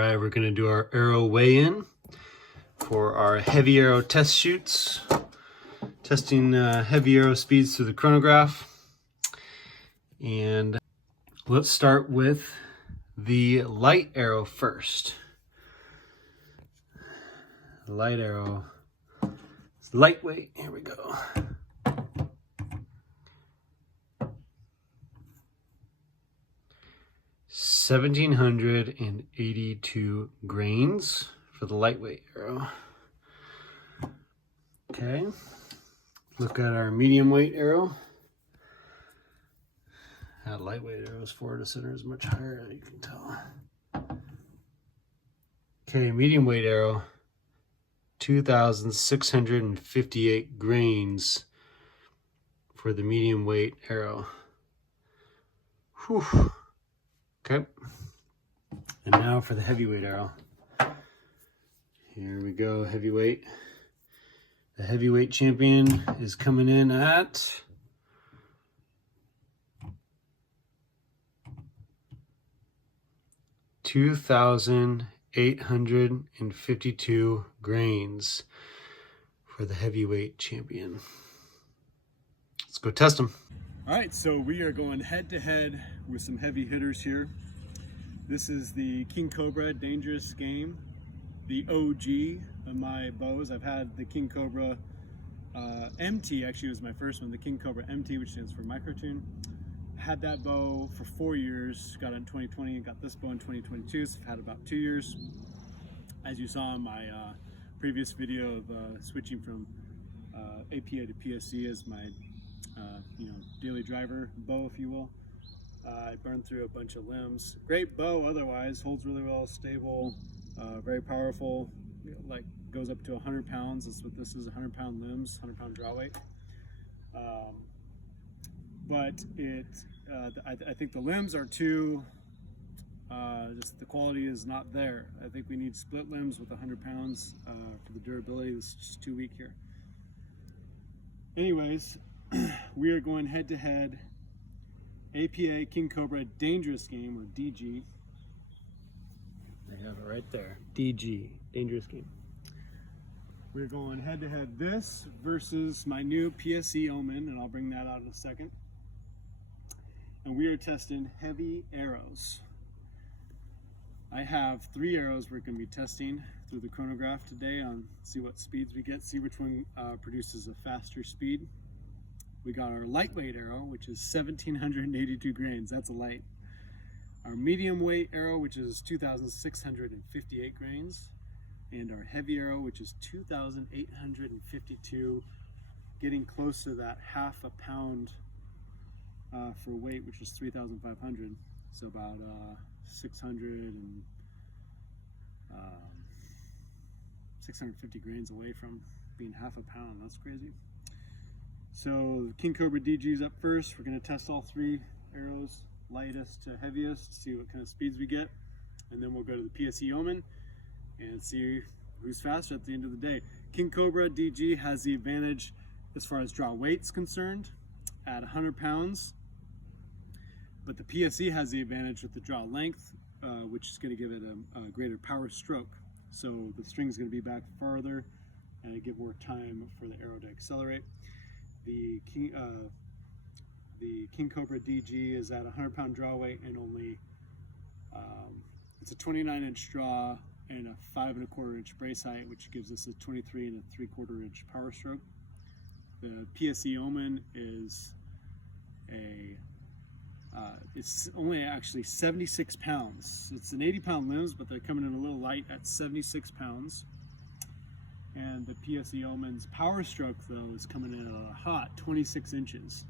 All right, we're gonna do our arrow weigh-in for our heavy arrow test shoots. Testing heavy arrow speeds through the chronograph. And let's start with the light arrow first. Light arrow, it's lightweight, here we go. $1,782 grains for the lightweight arrow. Okay, look at our medium weight arrow. That lightweight arrow's forward to center is much higher, you can tell. Okay, medium weight arrow, 2,658 grains for the medium weight arrow. Whew. Okay, and now for the heavyweight arrow. Here we go, heavyweight. The heavyweight champion is coming in at 2,852 grains for the heavyweight champion. Let's go test them. All right, so we are going head to head with some heavy hitters here. This is the King Cobra Dangerous Game, the OG of my bows. I've had the King Cobra MT, actually was my first one, the King Cobra MT, which stands for microtune. Had that bow for 4 years, got it in 2020 and got this bow in 2022, so I've had about 2 years. As you saw in my previous video of switching from APA to PSE as my daily driver bow, if you will. I burned through a bunch of limbs. Great bow otherwise, holds really well, stable, very powerful, like goes up to 100 pounds. That's what this is, 100-pound limbs, 100-pound draw weight. But I think the limbs are too, just the quality is not there. I think we need split limbs with 100 pounds for the durability. This is just too weak here. Anyways, we are going head to head APA King Cobra Dangerous Game, or DG. They have it right there, DG, Dangerous Game. We're going head to head this versus my new PSE Omen, and I'll bring that out in a second. And we are testing heavy arrows. I have 3 arrows we're going to be testing through the chronograph today on see what speeds we get, see which one produces a faster speed. We got our lightweight arrow, which is 1,782 grains. That's a light. Our medium weight arrow, which is 2,658 grains. And our heavy arrow, which is 2,852, getting close to that half a pound for weight, which is 3,500. So about 650 grains away from being half a pound. That's crazy. So King Cobra DG is up first. We're going to test all 3 arrows, lightest to heaviest, see what kind of speeds we get. And then we'll go to the PSE Omen and see who's faster at the end of the day. King Cobra DG has the advantage as far as draw weight's concerned at 100 pounds. But the PSE has the advantage with the draw length, which is going to give it a greater power stroke. So the string is going to be back farther and give more time for the arrow to accelerate. The King Cobra DG is at 100-pound draw weight and only, it's a 29-inch draw and a 5 1/4-inch brace height, which gives us a 23 3/4-inch power stroke. The PSE Omen is it's only actually 76 pounds. It's an 80-pound limbs, but they're coming in a little light at 76 pounds. And the PSE Omen's power stroke, though, is coming in at a hot 26 inches.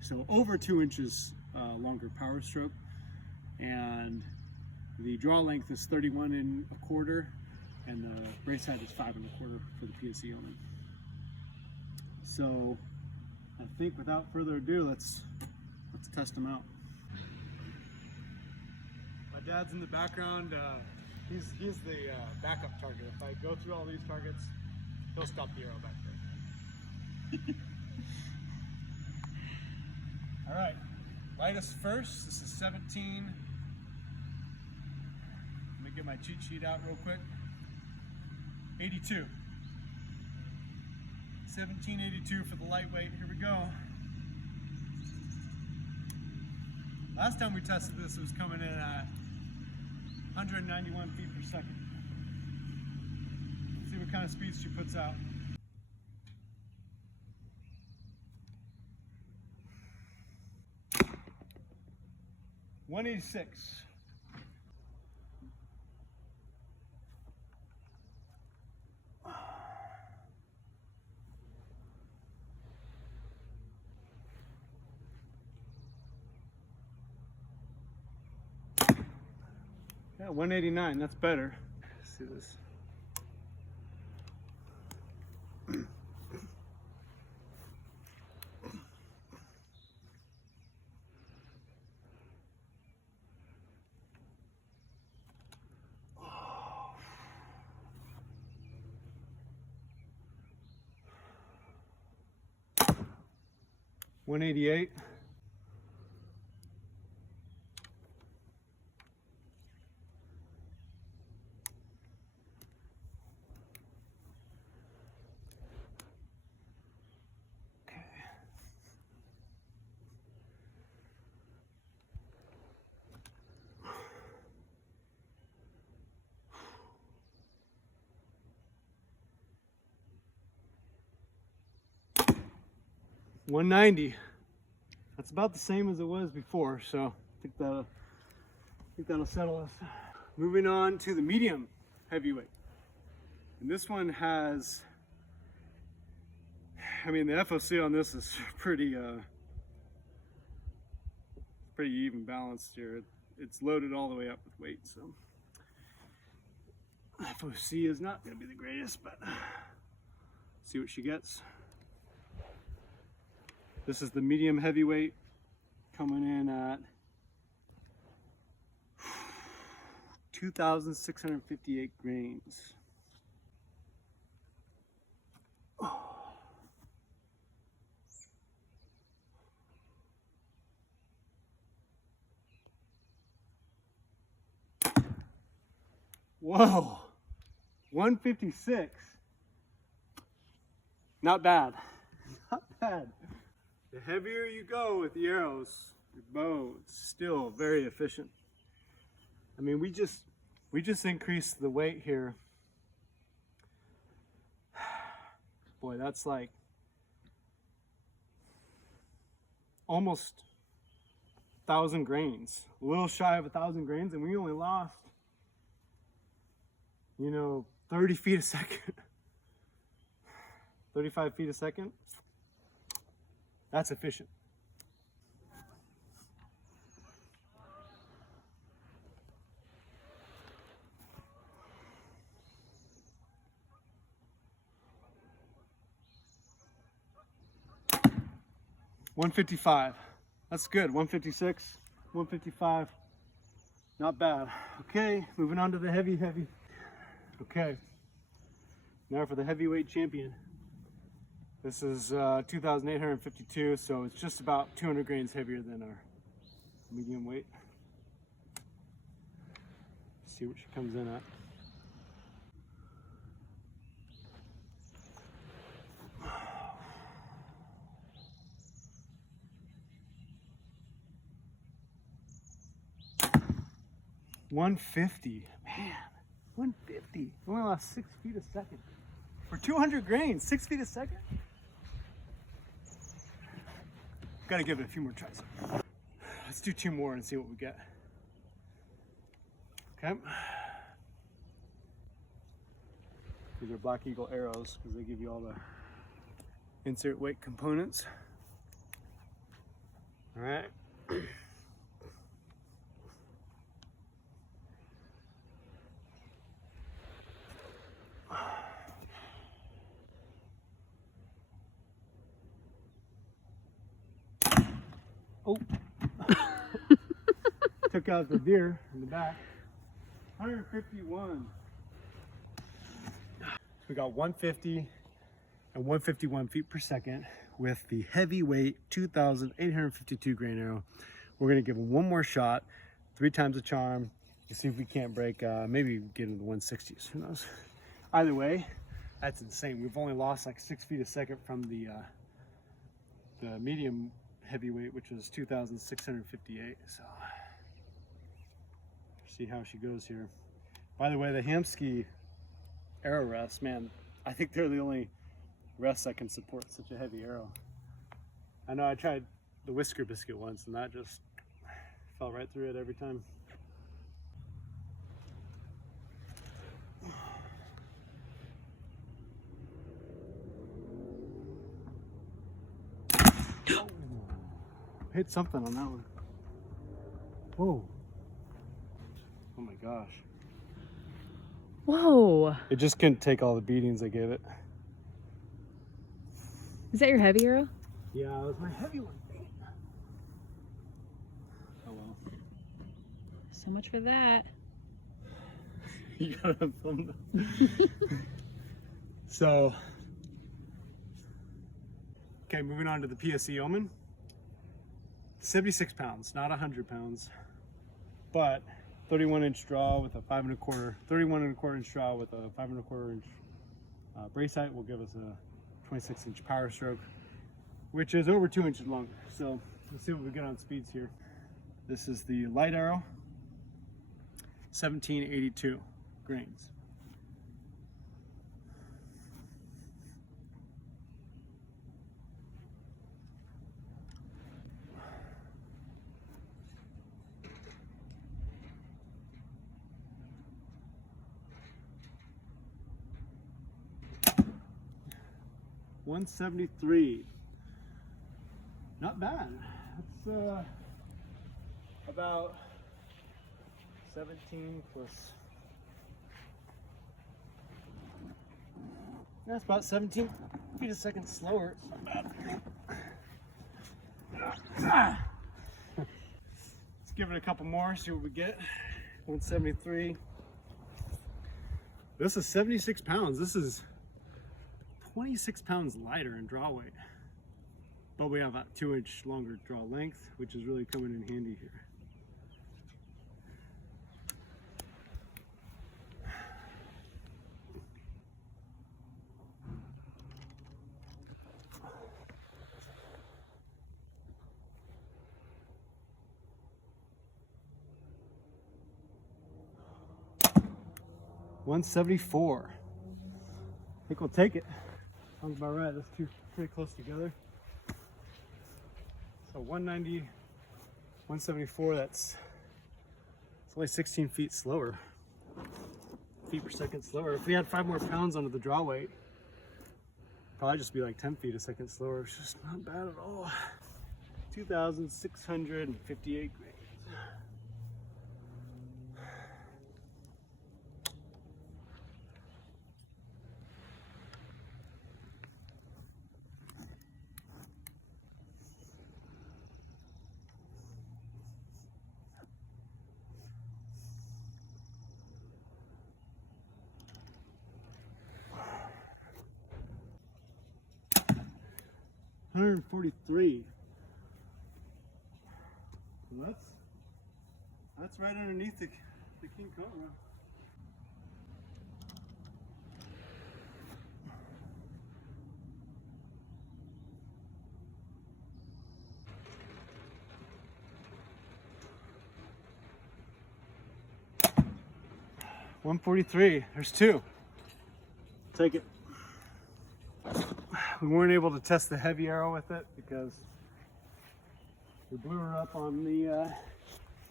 So over 2 inches longer power stroke. And the draw length is 31 1/4, and the brace height is 5 1/4 for the PSE Omen. So I think without further ado, let's test them out. My dad's in the background. He's the backup target. If I go through all these targets, he'll stop the arrow back there. All right, lightest first. This is 17. Let me get my cheat sheet out real quick. 82. 1782 for the lightweight. Here we go. Last time we tested this, it was coming in at 191 feet per second. Let's see what kind of speeds she puts out. $186. Yeah, 189, that's better. Let's see this. $188. $190. That's about the same as it was before, so I think that'll settle us. Moving on to the medium heavyweight. And this one has, I mean, the FOC on this is pretty even balanced here. It's loaded all the way up with weight, so FOC is not going to be the greatest, but see what she gets. This is the medium heavyweight, coming in at 2,658 grains. Whoa, 156. Not bad, not bad. The heavier you go with the arrows, your bow is still very efficient. I mean, we just increased the weight here. Boy, that's like almost 1,000 grains, a little shy of 1,000 grains, and we only lost, 30 feet a second, 35 feet a second. That's efficient. $155. That's good. 156, 155. Not bad. Okay, moving on to the heavy. Okay. Now for the heavyweight champion. This is 2,852, so it's just about 200 grains heavier than our medium weight. See what she comes in at. $150. Man, 150. Only lost 6 feet a second. For 200 grains, 6 feet a second? Gotta give it a few more tries. Let's do 2 more and see what we get. Okay. These are Black Eagle arrows because they give you all the insert weight components. All right. Oh, took out the deer in the back. 151. We got 150 and 151 feet per second with the heavyweight 2,852 grain arrow. We're gonna give him one more shot, 3 times the charm, Let's see if we can't break, maybe get into the 160s, who knows. Either way, that's insane. We've only lost like 6 feet a second from the medium heavyweight, which was 2,658. So see how she goes here. By the way, the Hamsky arrow rests, man, I think they're the only rests that can support such a heavy arrow. I know I tried the Whisker Biscuit once and that just fell right through it every time. Hit something on that one. Whoa. Oh my gosh. Whoa. It just couldn't take all the beatings I gave it. Is that your heavy arrow? Yeah, it was my heavy one. Oh well. So much for that. You gotta film that. So, okay, moving on to the PSE Omen. 76 pounds, not 100 pounds, but 31-inch draw with a 5 1/4, 31 1/4 inch draw with a 5 1/4 inch brace height will give us a 26-inch power stroke, which is over 2 inches longer. So let's see what we get on speeds here. This is the light arrow, 1782 grains. $173. Not bad. That's about 17 plus. That's about 17 feet a second slower. It's not bad. Let's give it a couple more, see what we get. 173. This is 76 pounds. This is 26 pounds lighter in draw weight, but we have a 2-inch longer draw length, which is really coming in handy here. $174. I think we'll take it. Sounds about right. Those two pretty close together. So 190, 174. It's only 16 feet slower. Feet per second slower. If we had 5 more pounds under the draw weight, probably just be like 10 feet a second slower. It's just not bad at all. 2,658 grains. $143. Well, that's right underneath the King Cobra. $143. There's 2. Take it. We weren't able to test the heavy arrow with it because we blew her up on the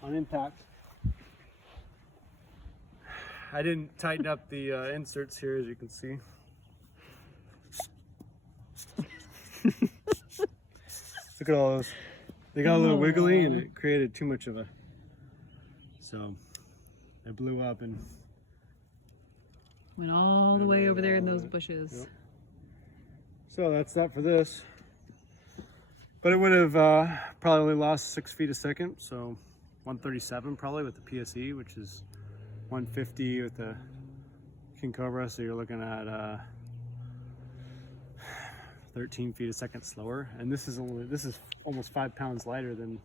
on impact. I didn't tighten up the inserts here, as you can see. Look at all those. They got a little wiggly and it created too much of a. So I blew up and went all the way over there in those bushes. Yep. So that's that for this. But it would have probably only lost 6 feet a second, so 137 probably with the PSE, which is 150 with the King Cobra, so you're looking at 13 feet a second slower. And this is almost 5 pounds lighter than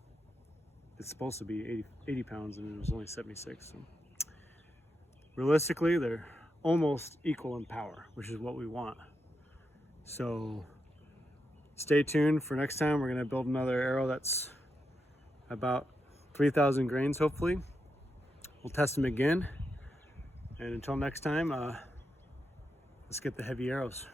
it's supposed to be, 80 pounds, and it was only 76. So. realistically, they're almost equal in power, which is what we want. So stay tuned for next time. We're going to build another arrow that's about 3,000 grains, hopefully. We'll test them again. And until next time, let's get the heavy arrows.